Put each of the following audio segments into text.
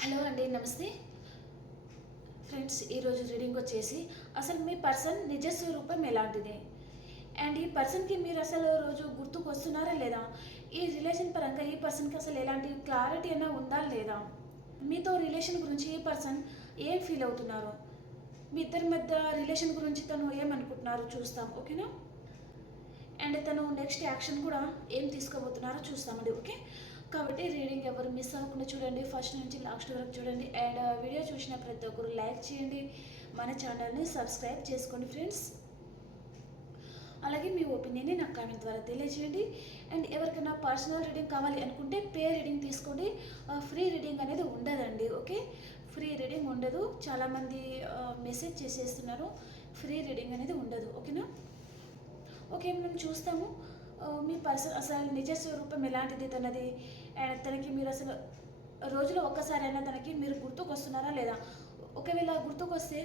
Hello అండి నమస్తే. Friends ఈరోజు రీడింగ్ వచ్చేసి అసలు మీ పర్సన్ నిజ స్వరూపం ఎలాంటిది? అండ్ ఈ పర్సన్కి మీరు అసలు రోజు గుర్తుకు వస్తున్నారా లేదా? ఈ రిలేషన్ పరంగా ఈ పర్సన్కి అసలు ఎలాంటి క్లారిటీ అయినా ఉందా లేదా? మీతో రిలేషన్ గురించి ఈ పర్సన్ ఏం ఫీల్ అవుతున్నారు? మీ ఇద్దరి మధ్య రిలేషన్ గురించి తను ఏమనుకుంటున్నారో చూస్తాం ఓకేనా? అండ్ తను నెక్స్ట్ యాక్షన్ కూడా ఏం తీసుకోబోతున్నారో చూస్తామండి ఓకే? కాబట్టి రీడింగ్ ఎవరు మిస్ అవ్వకుండా చూడండి ఫస్ట్ నుంచి లాస్ట్ వరకు చూడండి. అండ్ వీడియో uh, చూసిన ప్రతి ఒక్కరు లైక్ చేయండి. మన ఛానల్ని సబ్స్క్రైబ్ చేసుకోండి ఫ్రెండ్స్ అలాగే మీ ఒపీనియన్ని నాకు కామెంట్ ద్వారా తెలియజేయండి. అండ్ ఎవరికైనా పర్సనల్ రీడింగ్ కావాలి అనుకుంటే పే రీడింగ్ తీసుకోండి. Uh, ఫ్రీ రీడింగ్ అనేది ఉండదండి ఓకే ఫ్రీ రీడింగ్ ఉండదు. చాలామంది uh, మెసేజ్ చేసేస్తున్నారు. ఫ్రీ రీడింగ్ అనేది ఉండదు ఓకేనా ఓకే మనం చూస్తాము. మీ పర్సన్ అసలు నిజ స్వరూపం ఎలాంటిది? తనది అండ్ తనకి మీరు అసలు రోజులో ఒక్కసారైనా తనకి మీరు గుర్తుకు వస్తున్నారా లేదా? ఒకవేళ గుర్తుకు వస్తే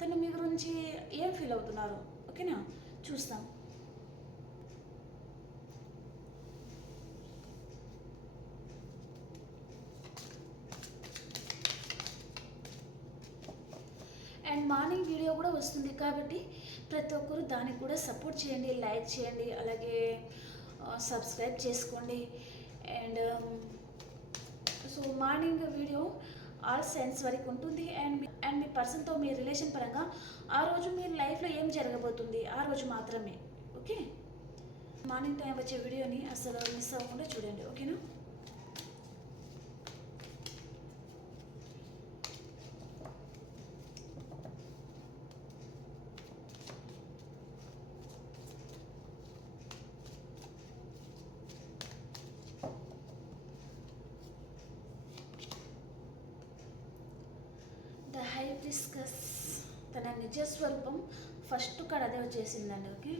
తను మీ గురించి ఏం ఫీల్ అవుతున్నారు? ఓకేనా? చూస్తాం. అండ్ మార్నింగ్ వీడియో కూడా వస్తుంది కాబట్టి ప్రతి ఒక్కరు దానికి కూడా సపోర్ట్ చేయండి లైక్ చేయండి అలాగే సబ్స్క్రైబ్ చేసుకోండి. And um, so morning video all signs వరకు ఉంటుంది. అండ్ అండ్ మీ పర్సన్తో మీ రిలేషన్ పరంగా ఆ రోజు మీ లైఫ్లో ఏం జరగబోతుంది? ఆ రోజు మాత్రమే. ఓకే? మార్నింగ్ టైం వచ్చే వీడియోని అసలు మిస్ అవ్వకుండా చూడండి. ఓకేనా? ద తన నిజ స్వరూపం ఫస్ట్ కాడ అదే వచ్చేసిందండి ఓకే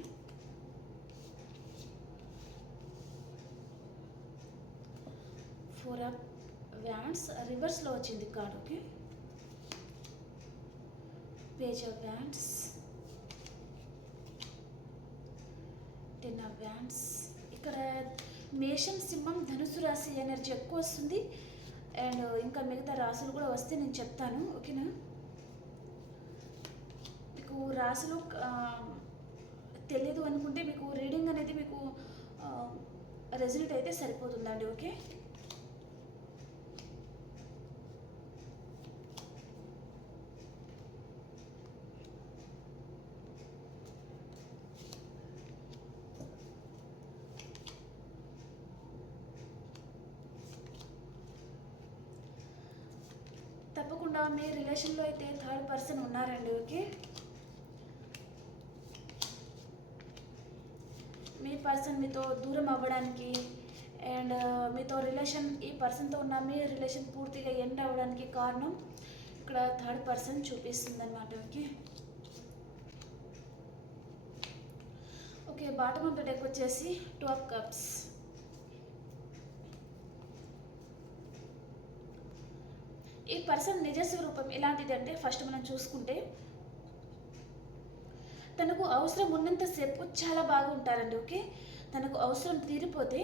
ఫోర్ అప్ వ్యాండ్స్ రివర్స్లో వచ్చింది card okay page of wands ten of wands ఇక్కడ మేషం సింహం ధనుసు రాశి ఎనర్జీ ఎక్కువ వస్తుంది. అండ్ uh, ఇంకా మిగతా రాశులు కూడా వస్తే నేను చెప్తాను ఓకేనా? మీకు రాసులు తెలియదు అనుకుంటే మీకు రీడింగ్ అనేది మీకు రిజల్ట్ అయితే సరిపోతుందండి ఓకే తప్పకుండా మీ రిలేషన్లో అయితే థర్డ్ పర్సన్ ఉన్నారండి ఓకే. మీ పర్సన్ మీతో దూరం అవ్వడానికి అండ్ మీతో రిలేషన్ ఈ పర్సన్తో ఉన్న మీ రిలేషన్ పూర్తిగా ఎండ్ అవ్వడానికి కారణం ఇక్కడ థర్డ్ పర్సన్ చూపిస్తుంది అనమాట okay. Okay bottom of the deck వచ్చేసి టూ ఆఫ్ కప్స్. ఈ పర్సన్ నిజస్వరూపం ఎలాంటిది అంటే ఫస్ట్ మనం చూసుకుంటే తనకు అవసరం ఉన్నంతసేపు చాలా బాగా ఉంటారండి ఓకే? తనకు అవసరం తీరిపోతే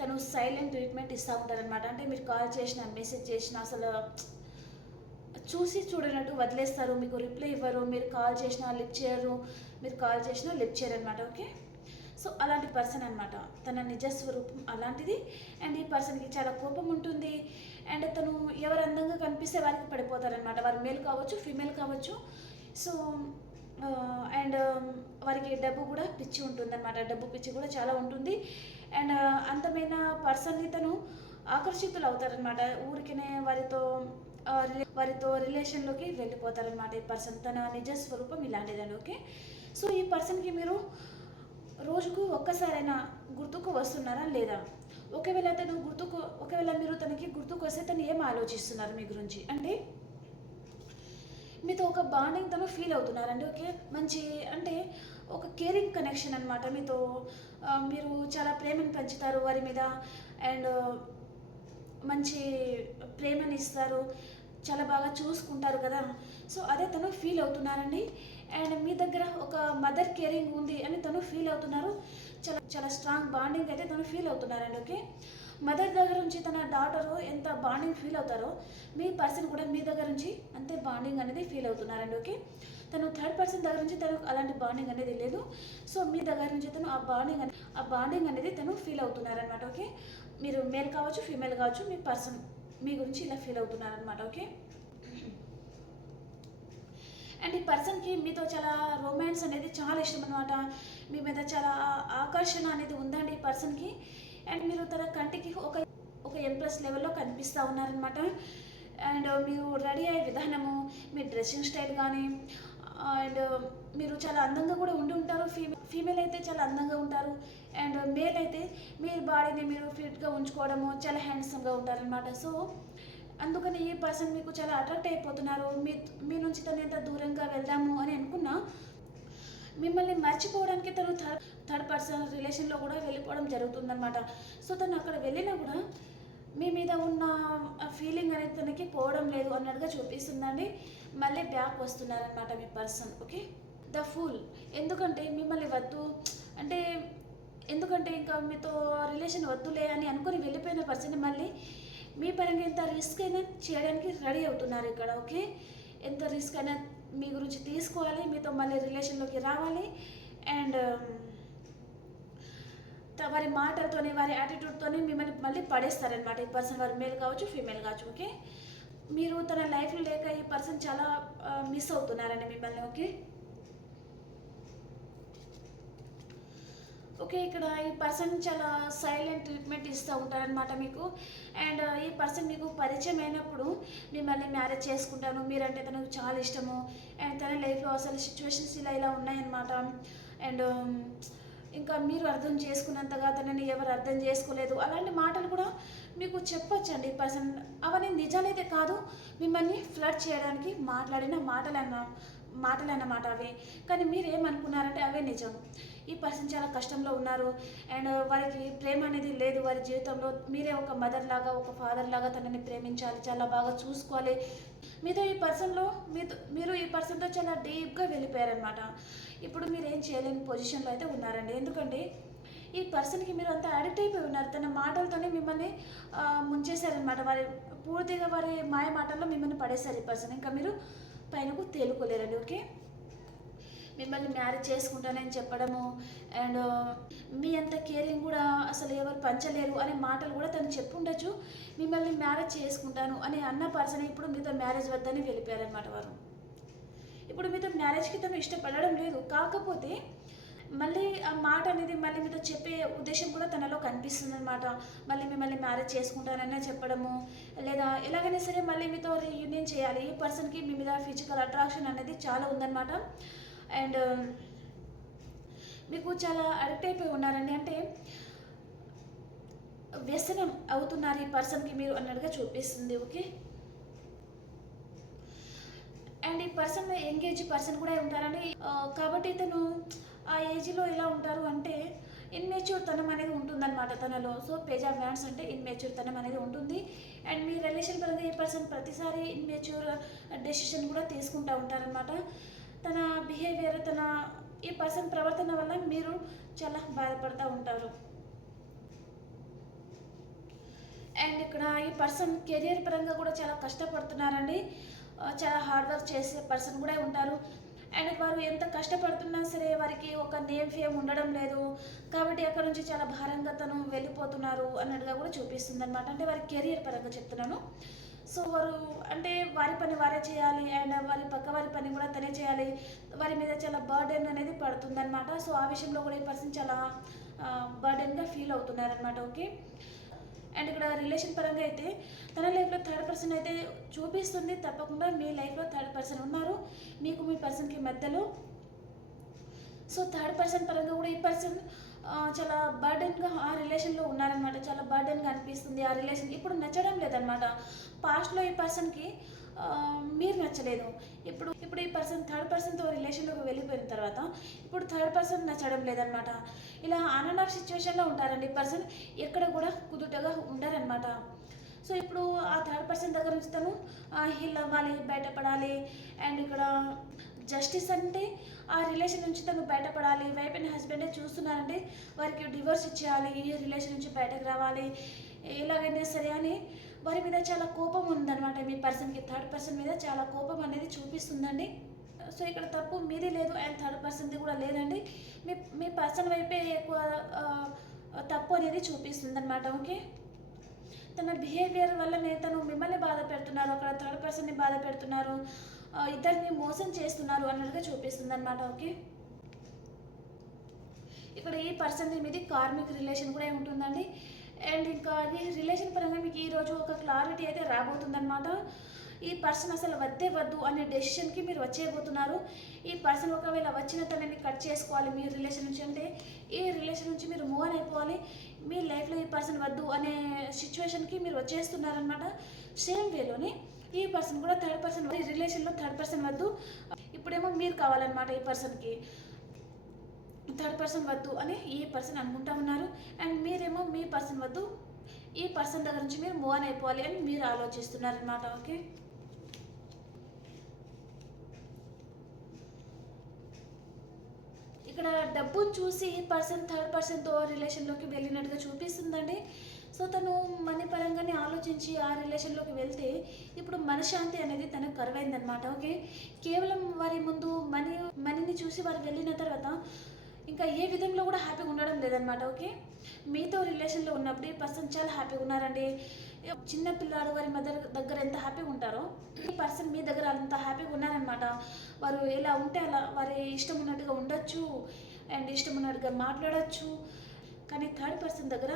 తను సైలెంట్ ట్రీట్మెంట్ ఇస్తూ ఉంటారనమాట అంటే మీరు కాల్ చేసిన మెసేజ్ చేసిన అసలు చూసి చూడనట్టు వదిలేస్తారు. మీకు రిప్లై ఇవ్వరు మీరు కాల్ చేసినా లిఫ్ట్ చేయరు మీరు కాల్ చేసినా లిఫ్ట్ చేయరు అనమాట ఓకే? సో అలాంటి పర్సన్ అనమాట తన నిజ స్వరూపం అలాంటిది. అండ్ ఈ పర్సన్కి చాలా కోపం ఉంటుంది. అండ్ తను ఎవరు అందంగా కనిపిస్తే వారికి పడిపోతారనమాట వారు మేల్ కావచ్చు ఫీమేల్ కావచ్చు. సో అండ్ వారికి డబ్బు కూడా పిచ్చి ఉంటుందన్నమాట. డబ్బు పిచ్చి కూడా చాలా ఉంటుంది. అండ్ అందమైన పర్సన్ని తను ఆకర్షితులు అవుతారనమాట ఊరికనే వారితో వారితో రిలేషన్లోకి వెళ్ళిపోతారనమాట ఈ పర్సన్ తన నిజ స్వరూపం ఇలాంటిదండి ఓకే? సో ఈ పర్సన్కి మీరు రోజుకు ఒక్కసారైనా గుర్తుకు వస్తున్నారా లేదా? ఒకవేళ తను గుర్తుకు ఒకవేళ మీరు తనకి గుర్తుకు వస్తే తను ఏం ఆలోచిస్తున్నారు మీ గురించి? అంటే మీతో ఒక బాండింగ్ తను ఫీల్ అవుతున్నారండి ఓకే? మంచి అంటే ఒక కేరింగ్ కనెక్షన్ అనమాట మీతో. మీరు చాలా ప్రేమను పెంచుతారు వారి మీద. అండ్ మంచి ప్రేమని ఇస్తారు. చాలా బాగా చూసుకుంటారు కదా. సో అదే తను ఫీల్ అవుతున్నారండి. అండ్ మీ దగ్గర ఒక మదర్ కేరింగ్ ఉంది అని తను ఫీల్ అవుతున్నారు. చాలా చాలా స్ట్రాంగ్ బాండింగ్ అయితే తను ఫీల్ అవుతున్నారండి ఓకే? మదర్ దగ్గర నుంచి తన డాటరు ఎంత బాండింగ్ ఫీల్ అవుతారో మీ పర్సన్ కూడా మీ దగ్గర నుంచి అంతే బాండింగ్ అనేది ఫీల్ అవుతున్నారండి ఓకే? తను థర్డ్ పర్సన్ దగ్గర నుంచి తను అలాంటి బాండింగ్ అనేది లేదు. సో మీ దగ్గర నుంచి తను ఆ బాండింగ్ ఆ బాండింగ్ అనేది తను ఫీల్ అవుతున్నారనమాట ఓకే? మీరు మేల్ కావచ్చు ఫీమేల్ కావచ్చు మీ పర్సన్ మీ గురించి ఇలా ఫీల్ అవుతున్నారనమాట ఓకే? అండ్ ఈ పర్సన్కి మీతో చాలా రొమాన్స్ అనేది చాలా ఇష్టం అనమాట మీ మీద చాలా ఆకర్షణ అనేది ఉందండి ఈ పర్సన్కి అండ్ మీరు తన కంటికి ఒక ఒక ఎంప్రెస్ లెవెల్లో కనిపిస్తూ ఉన్నారనమాట అండ్ మీరు రెడీ అయ్యే విధానము మీ డ్రెస్సింగ్ స్టైల్ కానీ అండ్ మీరు చాలా అందంగా కూడా ఉండి ఉంటారు. ఫీమే ఫీమేల్ అయితే చాలా అందంగా ఉంటారు. అండ్ మేల్ అయితే మీ బాడీని మీరు ఫిట్గా ఉంచుకోవడము చాలా హ్యాండ్సమ్గా ఉంటారనమాట సో అందుకని ఈ పర్సన్ మీకు చాలా అట్రాక్ట్ అయిపోతున్నారు. మీ మీ నుంచి తను ఎంత దూరంగా వెళ్దాము అని అనుకున్నా మిమ్మల్ని మర్చిపోవడానికి తను థర్డ్ థర్డ్ పర్సన్ రిలేషన్లో కూడా వెళ్ళిపోవడం జరుగుతుందన్నమాట. సో తను అక్కడ వెళ్ళినా కూడా మీ మీద ఉన్న ఫీలింగ్ అనేది తనకి పోవడం లేదు అన్నట్టుగా చూపిస్తుందండి. మళ్ళీ బ్యాక్ వస్తున్నారనమాట మీ పర్సన్ ఓకే ద ఫుల్ ఎందుకంటే మిమ్మల్ని వద్దు అంటే ఎందుకంటే ఇంకా మీతో రిలేషన్ వద్దులే అని అనుకుని వెళ్ళిపోయిన పర్సన్ మళ్ళీ మీ పరంగా ఎంత రిస్క్ అయినా చేయడానికి రెడీ అవుతున్నారు ఇక్కడ ఓకే ఎంత రిస్క్ అయినా మీ గురించి తీసుకోవాలి మీతో మళ్ళీ రిలేషన్లోకి రావాలి. అండ్ um, వారి మాటలతోని వారి యాటిట్యూడ్తోని మిమ్మల్ని మళ్ళీ పడేస్తారనమాట ఈ పర్సన్ వారు మేల్ కావచ్చు ఫీమేల్ కావచ్చు ఓకే మీరు తన లైఫ్లో లేక ఈ పర్సన్ చాలా uh, మిస్ అవుతున్నారండి మిమ్మల్ని ఓకే ఓకే ఇక్కడ ఈ పర్సన్ చాలా సైలెంట్ ట్రీట్మెంట్ ఇస్తూ ఉంటారనమాట మీకు. అండ్ ఈ పర్సన్ మీకు పరిచయం అయినప్పుడు మిమ్మల్ని మ్యారేజ్ చేసుకుంటాను మీరంటే తనకు చాలా ఇష్టము. అండ్ తన లైఫ్లో అసలు సిచ్యువేషన్స్ ఇలా ఇలా ఉన్నాయన్నమాట. అండ్ ఇంకా మీరు అర్థం చేసుకున్నంతగా తనని ఎవరు అర్థం చేసుకోలేదు. అలాంటి మాటలు కూడా మీకు చెప్పొచ్చండి ఈ పర్సన్. అవన్నీ నిజాలైతే కాదు మిమ్మల్ని ఫ్లడ్ చేయడానికి మాట్లాడిన మాటలు అన్నా మాటలు అన్నమాట అవి. కానీ మీరు ఏమనుకున్నారంటే అవే నిజం. ఈ పర్సన్ చాలా కష్టంలో ఉన్నారు. అండ్ వారికి ప్రేమ అనేది లేదు. వారి జీవితంలో మీరే ఒక మదర్ లాగా ఒక ఫాదర్ లాగా తనని ప్రేమించాలి. చాలా బాగా చూసుకోవాలి. మీతో ఈ పర్సన్లో మీతో మీరు ఈ పర్సన్తో చాలా డీప్గా వెళ్ళిపోయారనమాట ఇప్పుడు మీరు ఏం చేయలేని పొజిషన్లో అయితే ఉన్నారండి. ఎందుకంటే ఈ పర్సన్కి మీరు అంత అడిక్ట్ అయిపోయి ఉన్నారు. తన మాటలతోనే మిమ్మల్ని ముంచేశారనమాట వారి పూర్తిగా వారి మాయ మాటల్లో మిమ్మల్ని పడేశారు ఈ పర్సన్. ఇంకా మీరు పైనకు తేలుకోలేరండి ఓకే? మిమ్మల్ని మ్యారేజ్ చేసుకుంటానని చెప్పడము అండ్ మీ అంత కేరింగ్ కూడా అసలు ఎవరు పంచలేరు అనే మాటలు కూడా తను చెప్పుండొచ్చు. మిమ్మల్ని మ్యారేజ్ చేసుకుంటాను అని అన్న పర్సన్ ఇప్పుడు మీతో మ్యారేజ్ వద్దని వెళ్ళిపోయారనమాట వారు. ఇప్పుడు మీతో మ్యారేజ్కి తను ఇష్టపడడం లేదు. కాకపోతే మళ్ళీ ఆ మాట అనేది మళ్ళీ మీతో చెప్పే ఉద్దేశం కూడా తనలో కనిపిస్తుంది అనమాట మళ్ళీ మిమ్మల్ని మ్యారేజ్ చేసుకుంటానన్నా చెప్పడము లేదా ఎలాగైనా సరే మళ్ళీ మీతో రీయూనియన్ చేయాలి. ఈ పర్సన్కి మీ మీద ఫిజికల్ అట్రాక్షన్ అనేది చాలా ఉందన్నమాట. అండ్ మీకు చాలా అడిక్ట్ అయిపోయి ఉన్నారండి. అంటే వ్యసనం అవుతున్నారు ఈ పర్సన్కి మీరు అన్నట్టుగా చూపిస్తుంది ఓకే? అండ్ ఈ పర్సన్ ఎంగేజ్ పర్సన్ కూడా ఉంటారని కాబట్టి తను ఆ ఏజ్లో ఎలా ఉంటారు అంటే ఇన్మెచ్యూర్ తనం అనేది ఉంటుందన్నమాట తనలో. సో పేజ్ ఆఫ్ వ్యాన్స్ అంటే ఇన్మెచ్యూర్ తనం అనేది ఉంటుంది. అండ్ మీ రిలేషన్ పరంగా ఈ పర్సన్ ప్రతిసారి ఇన్మెచ్యూర్ డెసిషన్ కూడా తీసుకుంటూ ఉంటారనమాట తన బిహేవియర్ తన ఈ పర్సన్ ప్రవర్తన వల్ల మీరు చాలా బాధపడుతూ ఉంటారు. అండ్ ఇక్కడ ఈ పర్సన్ కెరియర్ పరంగా కూడా చాలా కష్టపడుతున్నారండి. చాలా హార్డ్ వర్క్ చేసే పర్సన్ కూడా ఉంటారు. అండ్ వారు ఎంత కష్టపడుతున్నా సరే వారికి ఒక నేమ్ ఫేమ్ ఉండడం లేదు. కాబట్టి అక్కడ నుంచి చాలా భారంగా తను వెళ్ళిపోతున్నారు అన్నట్టుగా కూడా చూపిస్తుంది అనమాట అంటే వారి కెరియర్ పరంగా చెప్తున్నాను. సో వారు అంటే వారి పని వారే చేయాలి అండ్ వారి పక్క వారి పని కూడా తనే చేయాలి. వారి మీద చాలా బర్డెన్ అనేది పడుతుందన్నమాట. సో ఆ విషయంలో కూడా ఈ పర్సన్ చాలా బర్డెన్గా ఫీల్ అవుతున్నారనమాట ఓకే? అండ్ ఇక్కడ రిలేషన్ పరంగా అయితే తన లైఫ్లో థర్డ్ పర్సన్ అయితే చూపిస్తుంది. తప్పకుండా మీ లైఫ్లో థర్డ్ పర్సన్ ఉన్నారు. మీకు మీ పర్సన్కి మధ్యలో సో థర్డ్ పర్సన్ పరంగా కూడా ఈ పర్సన్ చాలా బర్డెన్గా ఆ రిలేషన్లో ఉన్నారనమాట చాలా బర్డెన్గా అనిపిస్తుంది ఆ రిలేషన్ ఇప్పుడు నచ్చడం లేదనమాట పాస్ట్లో ఈ పర్సన్కి మీరు నచ్చలేదు. ఇప్పుడు ఇప్పుడు ఈ పర్సన్ థర్డ్ పర్సన్తో రిలేషన్లోకి వెళ్ళిపోయిన తర్వాత ఇప్పుడు థర్డ్ పర్సన్ నచ్చడం లేదనమాట ఇలా ఆన్ అండ్ ఆఫ్ సిచ్యువేషన్లో ఉంటారండి. పర్సన్ ఎక్కడ కూడా కుదుటగా ఉండరనమాట సో ఇప్పుడు ఆ థర్డ్ పర్సన్ దగ్గర నుంచి తను హీల్ అవ్వాలి బయటపడాలి. అండ్ ఇక్కడ జస్టిస్ అంటే ఆ రిలేషన్ నుంచి తను బయటపడాలి. వైఫ్ అండ్ హస్బెండే చూస్తున్నారంటే వారికి డివోర్స్ ఇచ్చేయాలి. ఈ రిలేషన్ నుంచి బయటకు రావాలి. ఎలాగైనా సరే అని వారి మీద చాలా కోపం ఉందన్నమాట. మీ పర్సన్కి థర్డ్ పర్సన్ మీద చాలా కోపం అనేది చూపిస్తుందండి. సో ఇక్కడ తప్పు మీది లేదు అండ్ థర్డ్ పర్సన్ది కూడా లేదండి. మీ మీ పర్సన్ వైపే ఎక్కువ తప్పు అనేది చూపిస్తుంది అనమాట ఓకే? తన బిహేవియర్ వల్లనే తను మిమ్మల్ని బాధ పెడుతున్నారు అక్కడ థర్డ్ పర్సన్ని బాధ పెడుతున్నారు ఇద్దరిని మోసం చేస్తున్నారు అన్నట్టుగా చూపిస్తుంది అనమాట ఓకే? ఇక్కడ ఈ పర్సన్ మీది కార్మిక్ రిలేషన్ కూడా ఉంటుందండి. అండ్ ఇంకా ఈ రిలేషన్ పరంగా మీకు ఈరోజు ఒక క్లారిటీ అయితే రాబోతుందన్నమాట. ఈ పర్సన్ అసలు వద్దే వద్దు అనే డెసిషన్కి మీరు వచ్చేయబోతున్నారు. ఈ పర్సన్ ఒకవేళ వచ్చిన తనని కట్ చేసుకోవాలి మీ రిలేషన్ నుంచి అంటే ఈ రిలేషన్ నుంచి మీరు మూవ్ అని అయిపోవాలి. మీ లైఫ్లో ఈ పర్సన్ వద్దు అనే సిచ్యువేషన్కి మీరు వచ్చేస్తున్నారనమాట సేమ్ వేలోనే ఈ పర్సన్ కూడా థర్డ్ పర్సన్ ఈ రిలేషన్లో థర్డ్ పర్సన్ వద్దు. ఇప్పుడేమో మీరు కావాలన్నమాట ఈ పర్సన్కి థర్డ్ పర్సన్ వద్దు అని ఈ పర్సన్ అనుకుంటా ఉన్నారు. అండ్ మీరేమో మీ పర్సన్ వద్దు ఈ పర్సన్ దగ్గర నుంచి మీరు మూవ్ ఆన్ అయిపోవాలి అని మీరు ఆలోచిస్తున్నారు అనమాట ఓకే ఇక్కడ డబ్బు చూసి ఈ పర్సన్ థర్డ్ పర్సన్తో రిలేషన్లోకి వెళ్ళినట్టుగా చూపిస్తుందండి. సో తను మనీ పరంగానే ఆలోచించి ఆ రిలేషన్లోకి వెళ్తే ఇప్పుడు మనశ్శాంతి అనేది తనకు కరువైందనమాట ఓకే కేవలం వారి ముందు మనీ మనీని చూసి వారు వెళ్ళిన తర్వాత ఇంకా ఏ విధంలో కూడా హ్యాపీగా ఉండడం లేదనమాట ఓకే? మీతో రిలేషన్లో ఉన్నప్పుడు ఈ పర్సన్ చాలా హ్యాపీగా ఉన్నారండి చిన్న పిల్లాడు వారి మదర్ దగ్గర ఎంత హ్యాపీగా ఉంటారో ఈ పర్సన్ మీ దగ్గర అంత హ్యాపీగా ఉన్నారనమాట వారు ఎలా ఉంటే అలా వారి ఇష్టం ఉన్నట్టుగా ఉండొచ్చు అండ్ ఇష్టం ఉన్నట్టుగా మాట్లాడచ్చు. కానీ థర్డ్ పర్సన్ దగ్గర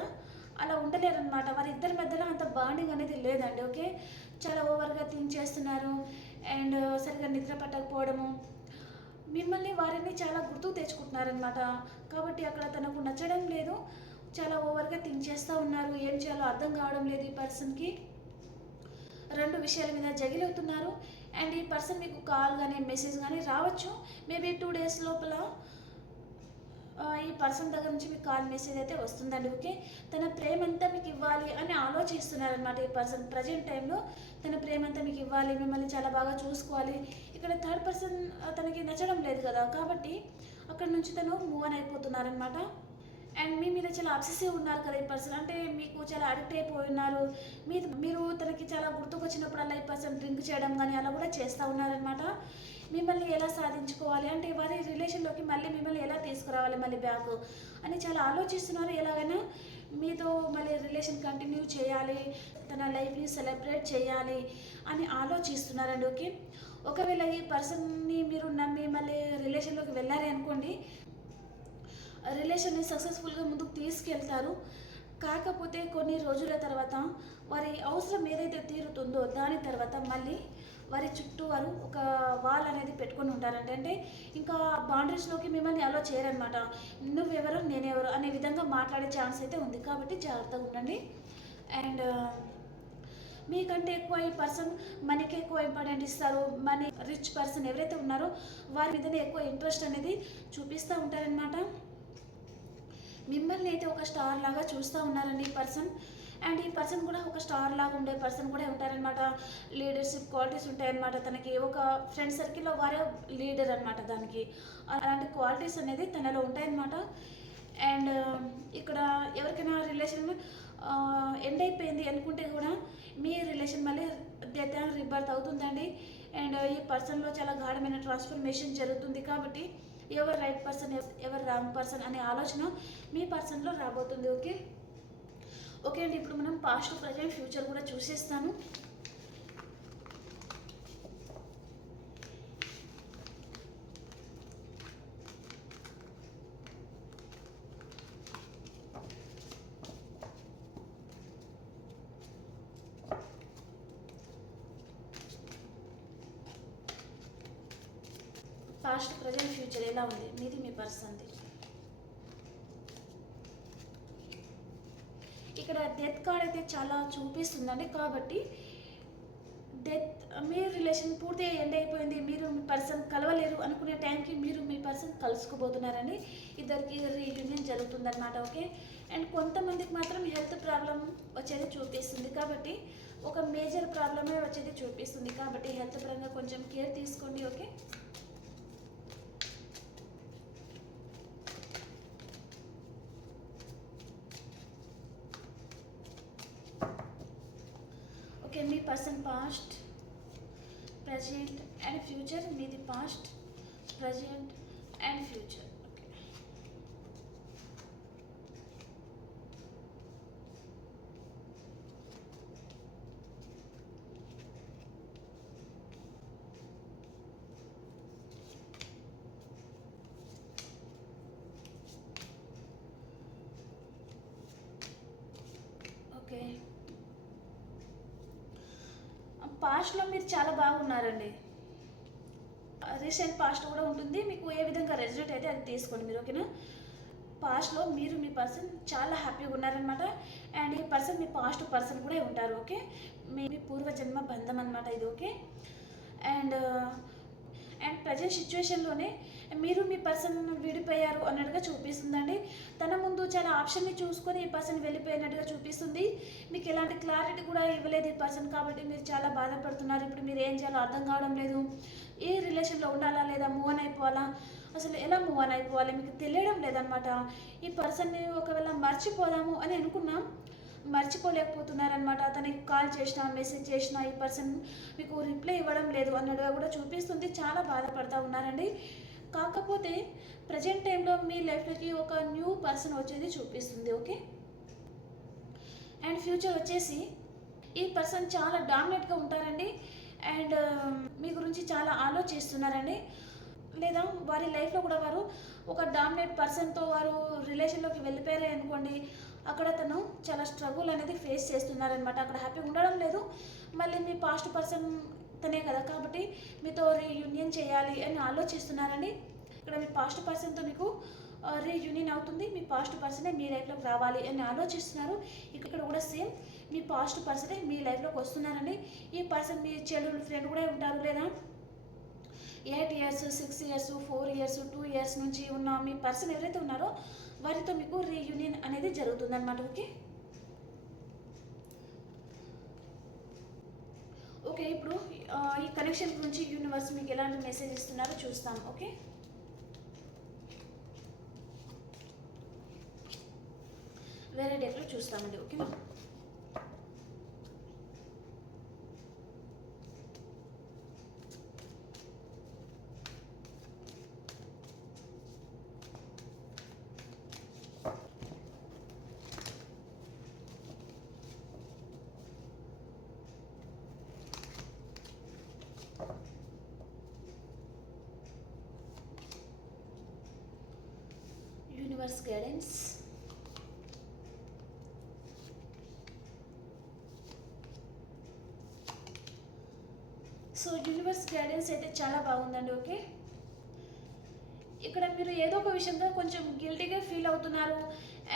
అలా ఉండలేరనమాట వారి ఇద్దరి మధ్యలో అంత బాండింగ్ అనేది లేదండి ఓకే? చాలా ఓవర్గా థింక్ చేస్తున్నారు అండ్ సరిగా నిద్ర పట్టకపోవడము మిమ్మల్ని వారిని చాలా గుర్తు తెచ్చుకుంటున్నారనమాట కాబట్టి అక్కడ తనకు నచ్చడం లేదు. చాలా ఓవర్గా థింక్ చేస్తూ ఉన్నారు. ఏం చేయాలో అర్థం కావడం లేదు ఈ పర్సన్కి. రెండు విషయాల మీద జగిలవుతున్నారు. అండ్ ఈ పర్సన్ మీకు కాల్ కానీ మెసేజ్ కానీ రావచ్చు. మేబీ టూ డేస్ లోపల ఈ పర్సన్ దగ్గర నుంచి మీకు కాల్ మెసేజ్ అయితే వస్తుందండి. ఓకే? తన ప్రేమంతా మీకు ఇవ్వాలి అని ఆలోచిస్తున్నారనమాట ఈ పర్సన్. ప్రజెంట్ టైంలో తన ప్రేమంతా మీకు ఇవ్వాలి. మిమ్మల్ని చాలా బాగా చూసుకోవాలి. ఇక్కడ థర్డ్ పర్సన్ తనకి నచ్చడం లేదు కదా. కాబట్టి అక్కడ నుంచి తను మూవ్ అని అయిపోతున్నారనమాట అండ్ మీ మీద చాలా అబ్సెసివ్ ఉన్నారు కదా ఈ పర్సన్ అంటే మీకు చాలా అడిక్ట్ అయిపోయి ఉన్నారు. మీ మీరు తనకి చాలా గుర్తుకొచ్చినప్పుడల్లా ఈ పర్సన్ డ్రింక్ చేయడం కానీ అలా కూడా చేస్తూ ఉన్నారనమాట మిమ్మల్ని ఎలా సాధించుకోవాలి? అంటే వారి రిలేషన్లోకి మళ్ళీ మిమ్మల్ని ఎలా తీసుకురావాలి మళ్ళీ బ్యాక్ అని చాలా ఆలోచిస్తున్నారు. ఎలాగైనా మీతో మళ్ళీ రిలేషన్ కంటిన్యూ చేయాలి. తన లైఫ్ని సెలబ్రేట్ చేయాలి అని ఆలోచిస్తున్నారండి ఓకే ఒకవేళ ఈ పర్సన్ని మీరు నమ్మి మళ్ళీ రిలేషన్లోకి వెళ్ళారే అనుకోండి రిలేషన్ని సక్సెస్ఫుల్గా ముందుకు తీసుకెళ్తారు. కాకపోతే కొన్ని రోజుల తర్వాత వారి అవసరం ఏదైతే తీరుతుందో దాని తర్వాత మళ్ళీ వారి చుట్టూ వారు ఒక వాల్ అనేది పెట్టుకొని ఉంటారంటే అంటే ఇంకా బౌండరీస్లోకి మిమ్మల్ని అలో చేయరనమాట నువ్వెవరు నేనెవరు అనే విధంగా మాట్లాడే ఛాన్స్ అయితే ఉంది. కాబట్టి జాగ్రత్తగా ఉండండి. అండ్ మీకంటే ఎక్కువ ఈ పర్సన్ మనీకి ఎక్కువ ఇంపార్టెంట్ ఇస్తారు. మనీ రిచ్ పర్సన్ ఎవరైతే ఉన్నారో వారి మీదనే ఎక్కువ ఇంట్రెస్ట్ అనేది చూపిస్తూ ఉంటారనమాట మిమ్మల్ని అయితే ఒక స్టార్ లాగా చూస్తూ ఉన్నారండి ఈ పర్సన్. అండ్ ఈ పర్సన్ కూడా ఒక స్టార్ లాగా ఉండే పర్సన్ కూడా ఉంటారనమాట లీడర్షిప్ క్వాలిటీస్ ఉంటాయన్నమాట. తనకి ఒక ఫ్రెండ్ సర్కిల్లో వారే లీడర్ అనమాట దానికి. అలాంటి క్వాలిటీస్ అనేది తనలో ఉంటాయన్నమాట. అండ్ ఇక్కడ ఎవరికైనా రిలేషన్ ఎండ్ అయిపోయింది అనుకుంటే కూడా మీ రిలేషన్ మళ్ళీ డెత్ అండ్ రిబర్త్ అవుతుందండి. అండ్ ఈ పర్సన్లో చాలా గాఢమైన ట్రాన్స్ఫర్మేషన్ జరుగుతుంది కాబట్టి ఎవరు రైట్ పర్సన్ ఎవరు రాంగ్ పర్సన్ అనే ఆలోచన మీ పర్సన్లో రాబోతుంది ఓకే? ఓకే అండి ఇప్పుడు మనం పాస్ట్ ప్రజెంట్ ఫ్యూచర్ కూడా చూసేస్తాను. పాస్ట్ ప్రజెంట్ ఫ్యూచర్ ఎలా ఉంది? మీది మీ పర్సన్ది ఇక్కడ డెత్ కార్డ్ అయితే చాలా చూపిస్తుందండి. కాబట్టి డెత్ మీ రిలేషన్ పూర్తిగా ఎండ్ అయిపోయింది. మీరు మీ పర్సన్ కలవలేరు అనుకునే టైంకి మీరు మీ పర్సన్ కలుసుకోబోతున్నారండి ఇద్దరికి రీయూనియన్ జరుగుతుందన్నమాట ఓకే? అండ్ కొంతమందికి మాత్రం హెల్త్ ప్రాబ్లం వచ్చేది చూపిస్తుంది. కాబట్టి ఒక మేజర్ ప్రాబ్లమే వచ్చేది చూపిస్తుంది. కాబట్టి హెల్త్ పరంగా కొంచెం కేర్ తీసుకోండి okay okay me person past present and the past present and future okay okay పాస్ట్లో మీరు చాలా బాగున్నారండి. రీసెంట్ పాస్ట్ కూడా ఉంటుంది. మీకు ఏ విధంగా రెజల్ట్ అయితే అది తీసుకోండి మీరు ఓకేనా? పాస్ట్లో మీరు మీ పర్సన్ చాలా హ్యాపీగా ఉన్నారనమాట అండ్ ఈ పర్సన్ మీ పాస్ట్ పర్సన్ కూడా ఉంటారు ఓకే? మీ పూర్వజన్మ బంధం అనమాట ఇది ఓకే? అండ్ అండ్ ప్రజెంట్ సిచ్యువేషన్లోనే మీరు మీ పర్సన్ విడిపోయారు అన్నట్టుగా చూపిస్తుందండి. తన ముందు చాలా ఆప్షన్ని చూసుకొని ఈ పర్సన్ వెళ్ళిపోయినట్టుగా చూపిస్తుంది. మీకు ఎలాంటి క్లారిటీ కూడా ఇవ్వలేదు ఈ పర్సన్ కాబట్టి మీరు చాలా బాధపడుతున్నారు. ఇప్పుడు మీరు ఏం చేయాలో అర్థం కావడం లేదు. ఏ రిలేషన్లో ఉండాలా లేదా మూవ్ ఆన్ అయిపోవాలా? అసలు ఎలా మూవ్ ఆన్ అయిపోవాలి? మీకు తెలియడం లేదనమాట ఈ పర్సన్ని ఒకవేళ మర్చిపోదాము అని అనుకున్నాం మర్చిపోలేకపోతున్నారనమాట అతనికి కాల్ చేసినా మెసేజ్ చేసినా ఈ పర్సన్ మీకు రిప్లై ఇవ్వడం లేదు అన్నట్టుగా కూడా చూపిస్తుంది. చాలా బాధపడతా ఉన్నారండి. కాకపోతే ప్రజెంట్ టైంలో మీ లైఫ్లోకి ఒక న్యూ పర్సన్ వచ్చేది చూపిస్తుంది ఓకే అండ్ ఫ్యూచర్ వచ్చేసి ఈ పర్సన్ చాలా డామినేట్గా ఉంటారండి. అండ్ um, మీ గురించి చాలా ఆలోచిస్తున్నారండి. లేదా వారి లైఫ్లో కూడా వారు ఒక డామినేట్ పర్సన్తో వారు రిలేషన్లోకి వెళ్ళిపోయారే అనుకోండి. అక్కడ తను చాలా స్ట్రగుల్ అనేది ఫేస్ చేస్తున్నారనమాట అక్కడ హ్యాపీగా ఉండడం లేదు. మళ్ళీ మీ పాస్ట్ పర్సన్ తనే కదా కాబట్టి మీతో రీయూనియన్ చేయాలి అని ఆలోచిస్తున్నారండి ఇక్కడ మీ పాస్ట్ పర్సన్తో మీకు రీయూనియన్ అవుతుంది. మీ పాస్ట్ పర్సనే మీ లైఫ్లోకి రావాలి అని ఆలోచిస్తున్నారు. ఇక్కడ కూడా సేమ్ మీ పాస్ట్ పర్సనే మీ లైఫ్లోకి వస్తున్నారండి ఈ పర్సన్ మీ చెల్లెలు ఫ్రెండ్ కూడా ఉంటారు లేదా? Eight years six years four years two years నుంచి ఉన్న మీ పర్సన్ ఎవరైతే ఉన్నారో వారితో మీకు రీయూనియన్ అనేది జరుగుతుందన్నమాట ఓకే? ఓకే ఇప్పుడు ఈ కనెక్షన్ గురించి యూనివర్స్ మీకు ఎలాంటి మెసేజ్ ఇస్తున్నారో చూస్తాం ఓకే? వేరే డేట్లో చూస్తామండి ఓకేనా? Universe guidance so universe guidance అయితే చాలా బాగుందండి ఓకే ఇక్కడ మీరు ఏదో ఒక విషయంగా కొంచెం గిల్టీగా ఫీల్ అవుతున్నారు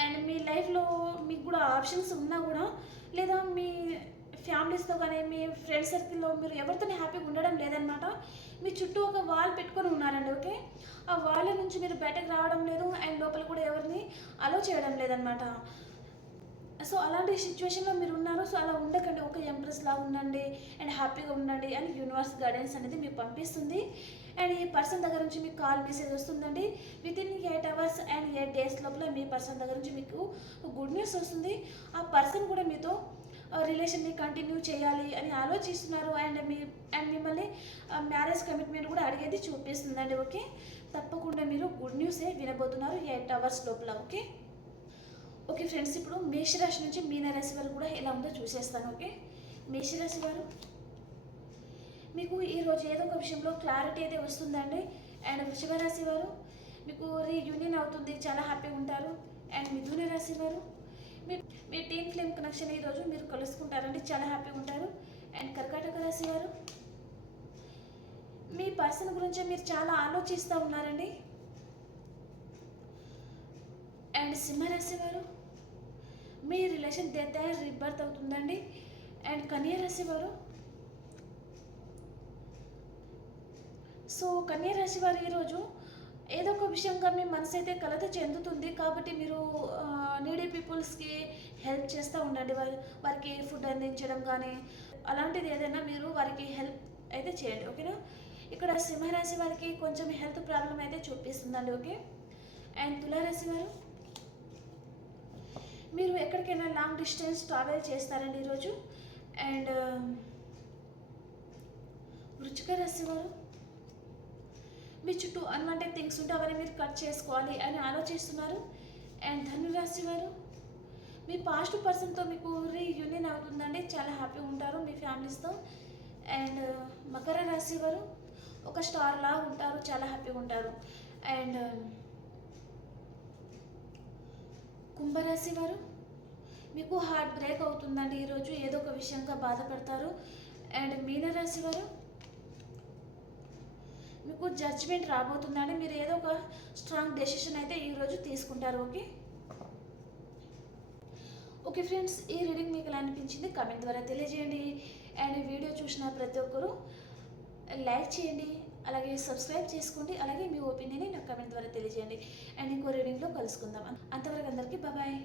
అండ్ మీ లైఫ్లో మీకు కూడా ఆప్షన్స్ ఉన్నా కూడా లేదా మీ ఫ్యామిలీస్తో కానీ మీ ఫ్రెండ్ సర్కిల్లో మీరు ఎవరితోనే హ్యాపీగా ఉండడం లేదనమాట మీ చుట్టూ ఒక వాల్ పెట్టుకొని ఉన్నారండి ఓకే ఆ వాళ్ళ నుంచి మీరు బయటకు రావడం లేదు అండ్ లోపల కూడా ఎవరిని అలో చేయడం లేదనమాట సో అలాంటి సిచ్యువేషన్లో మీరు ఉన్నారు సో అలా ఉండకండి ఒక ఎంప్రెస్ లా ఉండండి అండ్ హ్యాపీగా ఉండండి అని యూనివర్స్ గైడెన్స్ అనేది మీకు పంపిస్తుంది. అండ్ ఈ పర్సన్ దగ్గర నుంచి మీకు కాల్ మెసేజ్ వస్తుందండి. Within eight hours and eight days లోపల మీ పర్సన్ దగ్గర నుంచి మీకు గుడ్ న్యూస్ వస్తుంది. ఆ పర్సన్ కూడా మీతో రిలేషన్ని కంటిన్యూ చేయాలి అని ఆలోచిస్తున్నారు. అండ్ మీ అండ్ మిమ్మల్ని మ్యారేజ్ కమిట్మెంట్ కూడా అడిగేది చూపిస్తుందండి ఓకే? తప్పకుండా మీరు గుడ్ న్యూసే వినబోతున్నారు ఎయిట్ అవర్స్ లోపల ఓకే? ఓకే ఫ్రెండ్స్ ఇప్పుడు మేషరాశి నుంచి మీనరాశి వారు కూడా ఎలా ఉందో చూసేస్తాను ఓకే? మేషరాశి వారు మీకు ఈరోజు ఏదో ఒక విషయంలో క్లారిటీ అయితే వస్తుందండి. అండ్ వృషభ రాశి వారు మీకు రీయూనియన్ అవుతుంది చాలా హ్యాపీగా ఉంటారు. అండ్ మిథున రాశి వారు మీ మీ టీమ్ ఫ్లేమ్ కనెక్షన్ ఈరోజు మీరు కలుసుకుంటారండి. చాలా హ్యాపీగా ఉంటారు. అండ్ కర్కాటక రాశి వారు మీ పర్సన్ గురించి మీరు చాలా ఆలోచిస్తూ ఉన్నారండి. అండ్ సింహరాశి వారు మీ రిలేషన్ డెత్ రిబర్త్ అవుతుందండి. అండ్ కన్యా రాశి వారు సో కన్యా రాశి వారు ఈరోజు ఏదో ఒక విషయంగా మీ మనసు అయితే కలత చెందుతుంది. కాబట్టి మీరు పీపుల్స్కి హెల్ప్ చేస్తూ ఉండండి. వారి వారికి ఫుడ్ అందించడం కానీ అలాంటిది ఏదైనా మీరు వారికి హెల్ప్ అయితే చేయండి ఓకేనా? ఇక్కడ సింహరాశి వారికి కొంచెం హెల్త్ ప్రాబ్లం అయితే చూపిస్తుందండి ఓకే? అండ్ తులారాశి వారు మీరు ఎక్కడికైనా లాంగ్ డిస్టెన్స్ ట్రావెల్ చేస్తారండి ఈరోజు? అండ్ వృచ్చిక రాశి వారు మీ చుట్టూ అన్వాంటెడ్ థింగ్స్ ఉంటే అవన్నీ మీరు కట్ చేసుకోవాలి అని ఆలోచిస్తున్నారు. అండ్ ధనురాశి వారు మీ పాస్ట్ పర్సన్తో మీకు రీయూనియన్ అవుతుందండి. చాలా హ్యాపీగా ఉంటారు మీ ఫ్యామిలీస్తో అండ్ uh, మకర రాశి వారు ఒక స్టార్ లా ఉంటారు. చాలా హ్యాపీగా ఉంటారు. అండ్ um, కుంభరాశి వారు మీకు హార్ట్ బ్రేక్ అవుతుందండి. ఈరోజు ఏదో ఒక విషయంగా బాధపడతారు అండ్ మీనరాశి వారు మీకు జడ్జ్మెంట్ రాబోతుందండి. మీరు ఏదో ఒక స్ట్రాంగ్ డెసిషన్ అయితే ఈరోజు తీసుకుంటారు. ఓకే ఓకే ఫ్రెండ్స్ ఈ రీడింగ్ మీకు ఎలా అనిపించింది? కమెంట్ ద్వారా తెలియజేయండి. అండ్ వీడియో చూసిన ప్రతి ఒక్కరూ లైక్ చేయండి అలాగే సబ్స్క్రైబ్ చేసుకోండి అలాగే మీ ఒపీనియన్ నాకు కమెంట్ ద్వారా తెలియజేయండి. అండ్ ఇంకో రీడింగ్లో కలుసుకుందాం. అంతవరకు అందరికీ బాబాయ్